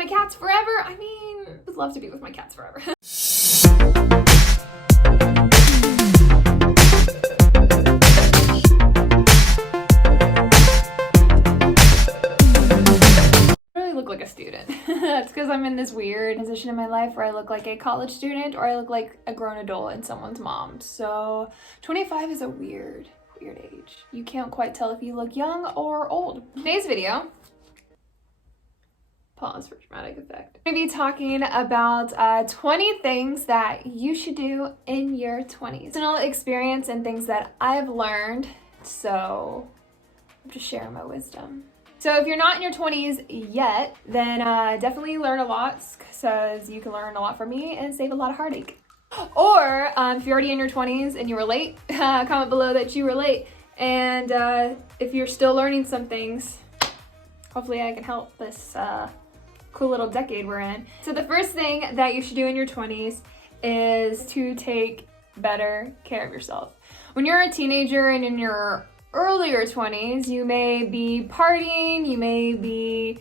my cats forever. I mean, I would love to be with my cats forever. Like a student. That's because I'm in this weird position in my life where I look like a college student or I look like a grown adult and someone's mom. So 25 is a weird age. You can't quite tell if you look young or old. Today's video, pause for dramatic effect, I'm gonna be talking about 20 things that you should do in your 20s. Personal experience and things that I've learned, so I'm just sharing my wisdom. So if you're not in your 20s yet, then definitely learn a lot, because you can learn a lot from me and save a lot of heartache. Or if you're already in your 20s and you relate, comment below that you relate. And if you're still learning some things, hopefully I can help this cool little decade we're in. So the first thing that you should do in your 20s is to take better care of yourself. When you're a teenager and in your earlier 20s, you may be partying, you may be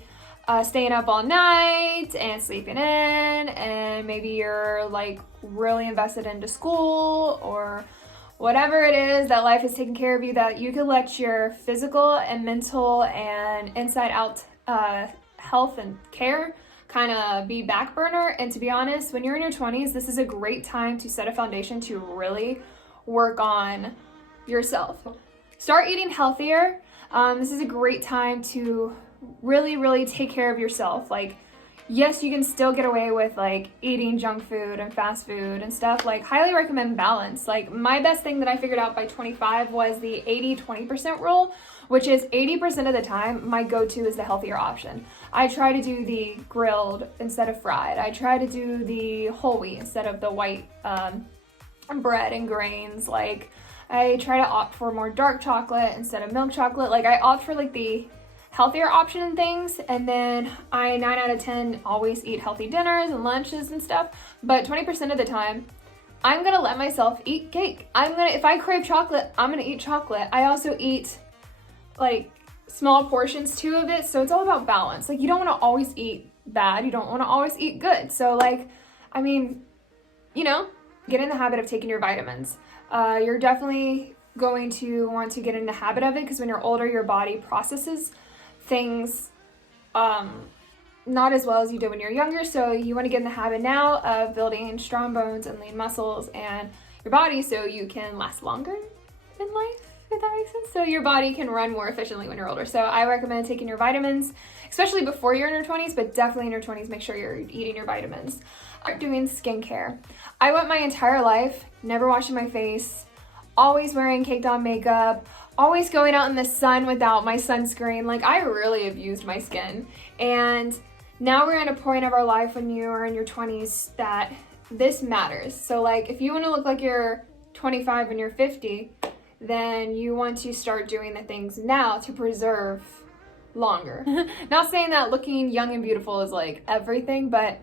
staying up all night and sleeping in, and maybe you're like really invested into school or whatever it is that life is taking care of you, that you can let your physical and mental and inside out health and care kind of be back burner. And to be honest, when you're in your 20s, this is a great time to set a foundation to really work on yourself. Start eating healthier. This is a great time to really take care of yourself. Like, yes, you can still get away with like eating junk food and fast food and stuff. Like, highly recommend balance. Like, my best thing that I figured out by 25 was the 80-20% rule, which is 80% of the time my go-to is the healthier option. I try to do the grilled instead of fried. I try to do the whole wheat instead of the white bread and grains. Like, I try to opt for more dark chocolate instead of milk chocolate. Like, I opt for like the healthier option and things. And then I 9 out of 10 always eat healthy dinners and lunches and stuff. But 20% of the time, I'm gonna let myself eat cake. If I crave chocolate, I'm gonna eat chocolate. I also eat like small portions too of it. So it's all about balance. Like, you don't wanna always eat bad. You don't wanna always eat good. So like, I mean, you know, get in the habit of taking your vitamins. You're definitely going to want to get in the habit of it, because when you're older, your body processes things not as well as you did when you're younger. So you want to get in the habit now of building strong bones and lean muscles and your body, so you can last longer in life, if that makes sense. So your body can run more efficiently when you're older. So I recommend taking your vitamins, especially before you're in your 20s, but definitely in your 20s, make sure you're eating your vitamins. Start doing skincare. I went my entire life never washing my face, always wearing caked on makeup, always going out in the sun without my sunscreen. Like, I really abused my skin. And now we're at a point of our life when you are in your 20s that this matters. So like, if you want to look like you're 25 when you're 50, then you want to start doing the things now to preserve longer. Not saying that looking young and beautiful is like everything, but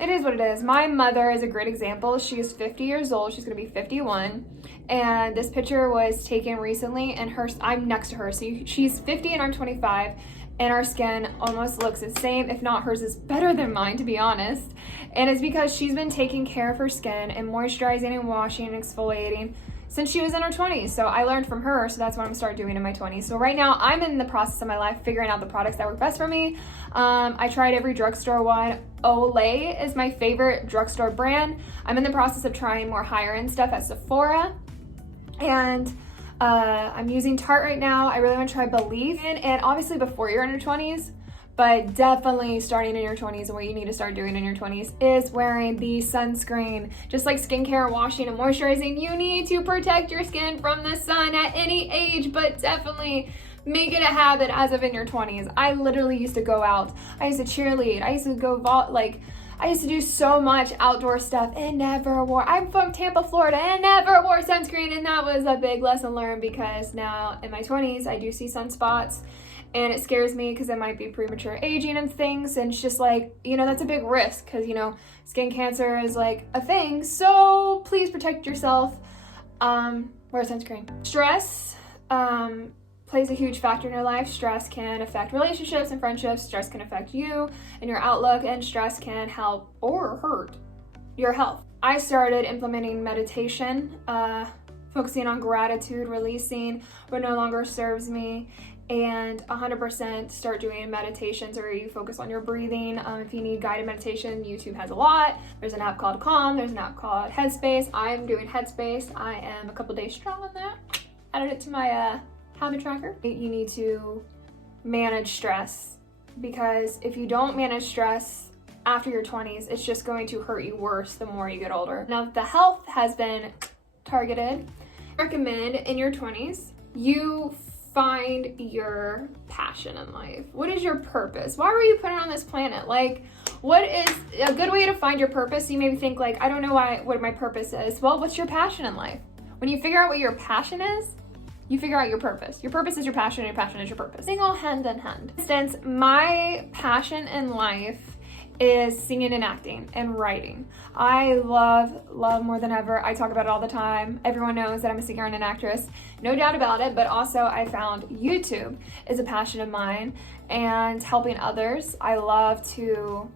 it is what it is. My mother is a great example. She is 50 years old. She's gonna be 51. And this picture was taken recently, and I'm next to her. So she's 50 and I'm 25, and our skin almost looks the same. If not, hers is better than mine, to be honest. And it's because she's been taking care of her skin and moisturizing and washing and exfoliating since she was in her 20s. So I learned from her, so that's what I'm gonna start doing in my 20s. So right now I'm in the process of my life figuring out the products that work best for me. I tried every drugstore one. Olay is my favorite drugstore brand. I'm in the process of trying more higher end stuff at Sephora. And I'm using Tarte right now. I really want to try Believe. And obviously before you're in your 20s, but definitely starting in your 20s, and what you need to start doing in your 20s is wearing the sunscreen. Just like skincare, washing and moisturizing, you need to protect your skin from the sun at any age, but definitely make it a habit as of in your 20s. I literally used to go out. I used to cheerlead. I used to go I used to do so much outdoor stuff and never wore, I'm from Tampa, Florida, and never wore sunscreen. And that was a big lesson learned, because now in my 20s, I do see sunspots. And it scares me because it might be premature aging and things. And it's just like, you know, that's a big risk, because, you know, skin cancer is like a thing. So please protect yourself. Wear sunscreen. Stress plays a huge factor in your life. Stress can affect relationships and friendships. Stress can affect you and your outlook, and stress can help or hurt your health. I started implementing meditation, focusing on gratitude, releasing what no longer serves me, and 100% start doing meditations where you focus on your breathing. If you need guided meditation, YouTube has a lot. There's an app called Calm. There's an app called Headspace. I'm doing Headspace. I am a couple days strong on that. Added it to my habit tracker. You need to manage stress, because if you don't manage stress after your 20s, it's just going to hurt you worse the more you get older. Now that the health has been targeted, I recommend in your 20s, you find your passion in life. What is your purpose? Why were you put on this planet? Like, what is a good way to find your purpose? You maybe think like, I don't know what my purpose is. Well, what's your passion in life? When you figure out what your passion is, you figure out your purpose. Your purpose is your passion, and your passion is your purpose. They go hand in hand. For instance, my passion in life is singing and acting and writing. I love more than ever. I talk about it all the time. Everyone knows that I'm a singer and an actress, no doubt about it, but also I found YouTube is a passion of mine, and helping others. I love to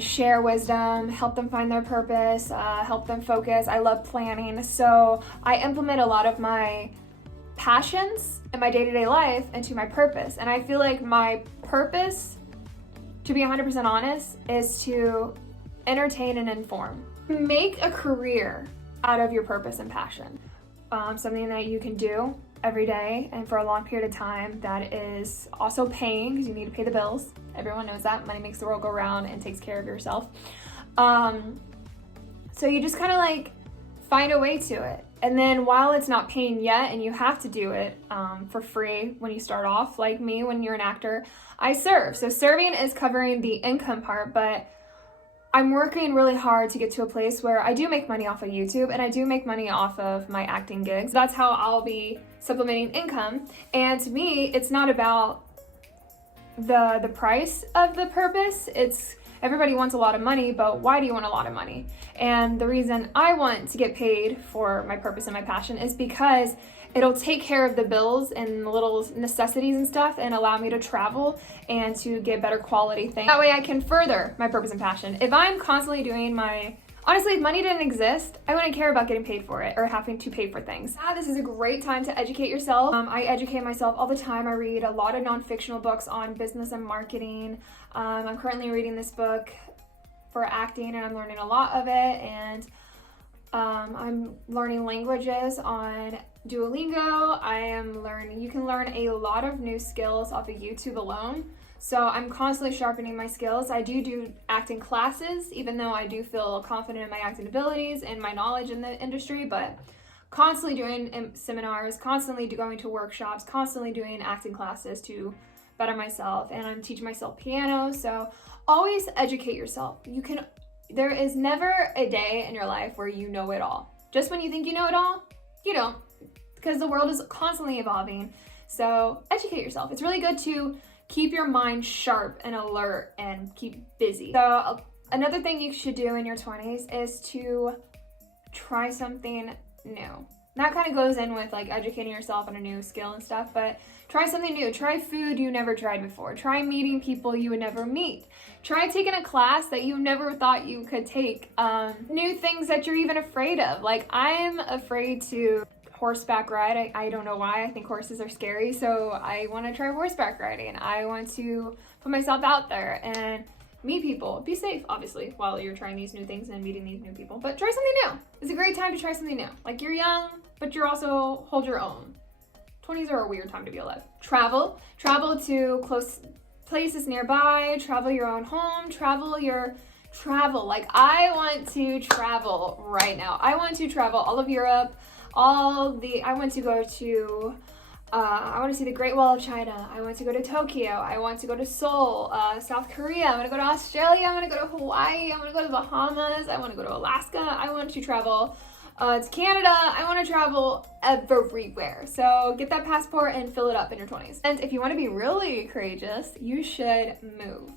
share wisdom, help them find their purpose, help them focus. I love planning, so I implement a lot of my passions in my day-to-day life into my purpose, and I feel like my purpose, to be 100% honest, is to entertain and inform. Make a career out of your purpose and passion. Something that you can do every day and for a long period of time that is also paying, because you need to pay the bills. Everyone knows that. Money makes the world go round and takes care of yourself. So you just kind of like find a way to it. And then while it's not paying yet and you have to do it for free when you start off, like me, when you're an actor, I serve. So serving is covering the income part, but I'm working really hard to get to a place where I do make money off of YouTube and I do make money off of my acting gigs. That's how I'll be supplementing income. And to me, it's not about the price of the purpose. It's everybody wants a lot of money, but why do you want a lot of money? And the reason I want to get paid for my purpose and my passion is because it'll take care of the bills and the little necessities and stuff and allow me to travel and to get better quality things. That way I can further my purpose and passion. If I'm constantly doing honestly, if money didn't exist, I wouldn't care about getting paid for it or having to pay for things. This is a great time to educate yourself. I educate myself all the time. I read a lot of non-fictional books on business and marketing. I'm currently reading this book for acting and I'm learning a lot of it. And I'm learning languages on Duolingo. You can learn a lot of new skills off of YouTube alone. So I'm constantly sharpening my skills. I do acting classes, even though I do feel confident in my acting abilities and my knowledge in the industry, but constantly doing seminars, constantly going to workshops, constantly doing acting classes to better myself. And I'm teaching myself piano. So always educate yourself. There is never a day in your life where you know it all. Just when you think you know it all, you don't, because the world is constantly evolving. So educate yourself. It's really good to keep your mind sharp and alert and keep busy. So another thing you should do in your 20s is to try something new. That kind of goes in with like educating yourself on a new skill and stuff, but try something new. Try food you never tried before. Try meeting people you would never meet. Try taking a class that you never thought you could take. New things that you're even afraid of. Like, I'm afraid to horseback ride. I don't know why. I think horses are scary, so I want to try horseback riding. I want to put myself out there and meet people. Be safe, obviously, while you're trying these new things and meeting these new people, but try something new. It's a great time to try something new. Like, you're young, but you're also hold your own. 20s are a weird time to be alive. Travel to close places nearby, travel your own home, travel. Like, I want to travel right now. I want to travel all of Europe, I want to go to, I want to see the Great Wall of China. I want to go to Tokyo. I want to go to Seoul, South Korea. I want to go to Australia. I want to go to Hawaii. I want to go to the Bahamas. I want to go to Alaska. I want to travel to Canada. I want to travel everywhere. So get that passport and fill it up in your 20s. And if you want to be really courageous, you should move.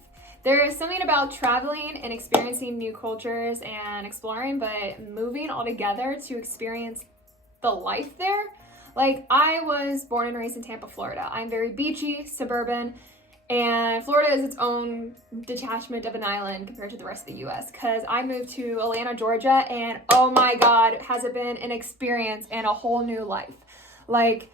There is something about traveling and experiencing new cultures and exploring, but moving altogether to experience the life there, Like, I was born and raised in Tampa, Florida. I'm very beachy, suburban, and Florida is its own detachment of an island compared to the rest of the US, because I moved to Atlanta, Georgia, and oh my God, has it been an experience and a whole new life. Like,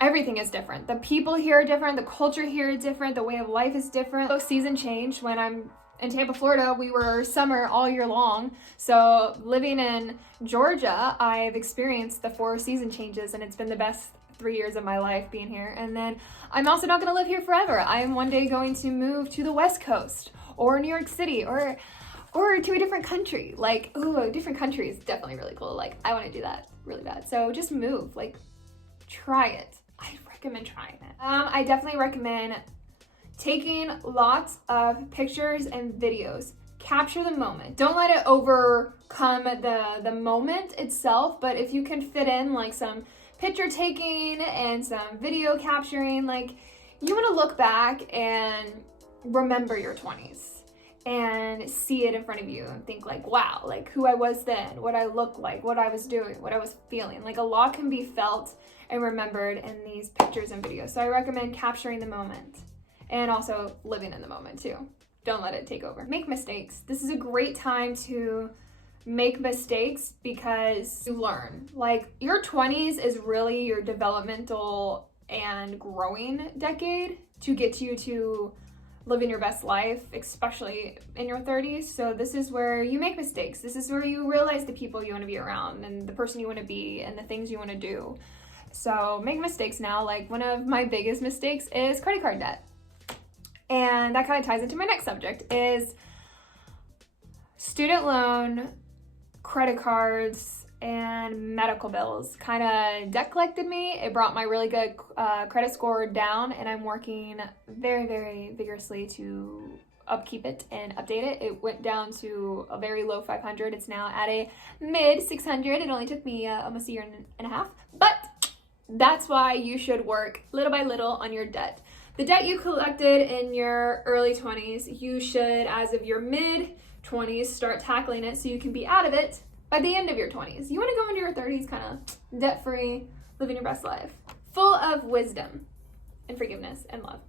everything is different. The people here are different, the culture here is different, the way of life is different. The season changed. When I'm in Tampa, Florida, we were summer all year long. So living in Georgia, I've experienced the 4 season changes, and it's been the best 3 years of my life being here. And then I'm also not gonna live here forever. I'm one day going to move to the West Coast or New York City or to a different country. Like, ooh, a different country is definitely really cool. Like, I wanna do that really bad. So just move, like, try it. I recommend trying it. I definitely recommend taking lots of pictures and videos. Capture the moment. Don't let it overcome the moment itself, but if you can fit in like some picture taking and some video capturing, like, you want to look back and remember your 20s and see it in front of you and think like, wow, like who I was then, what I looked like, what I was doing, what I was feeling. Like, a lot can be felt and remembered in these pictures and videos. So I recommend capturing the moment and also living in the moment too. Don't let it take over. Make mistakes. This is a great time to make mistakes because you learn. Like, your 20s is really your developmental and growing decade to get you to living your best life, especially in your 30s. So this is where you make mistakes. This is where you realize the people you want to be around and the person you want to be and the things you want to do. So make mistakes now. Like, one of my biggest mistakes is credit card debt. And that kind of ties into my next subject, is student loan, credit cards, and medical bills kind of debt collected me. It brought my really good credit score down, and I'm working very, very vigorously to upkeep it and update it. It went down to a very low 500. It's now at a mid 600. It only took me almost a year and a half, but that's why you should work little by little on your debt. The debt you collected in your early 20s, you should, as of your mid 20s, start tackling it so you can be out of it by the end of your 20s. You want to go into your 30s kind of debt-free, living your best life, full of wisdom and forgiveness and love.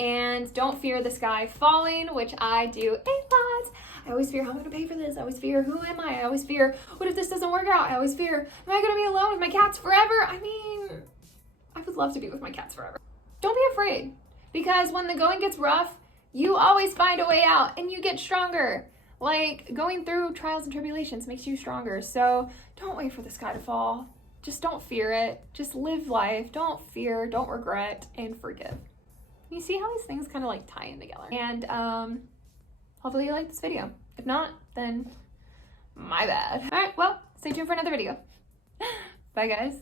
And don't fear the sky falling, which I do a lot. I always fear, how am I going to pay for this? I always fear, who am I? I always fear, what if this doesn't work out? I always fear, am I going to be alone with my cats forever? I mean, I would love to be with my cats forever. Don't be afraid, because when the going gets rough, you always find a way out and you get stronger. Like, going through trials and tribulations makes you stronger. So don't wait for the sky to fall. Just don't fear it. Just live life. Don't fear, don't regret, and forgive. You see how these things kind of like tie in together. And hopefully you like this video. If not, then my bad. All right, well, stay tuned for another video. Bye, guys.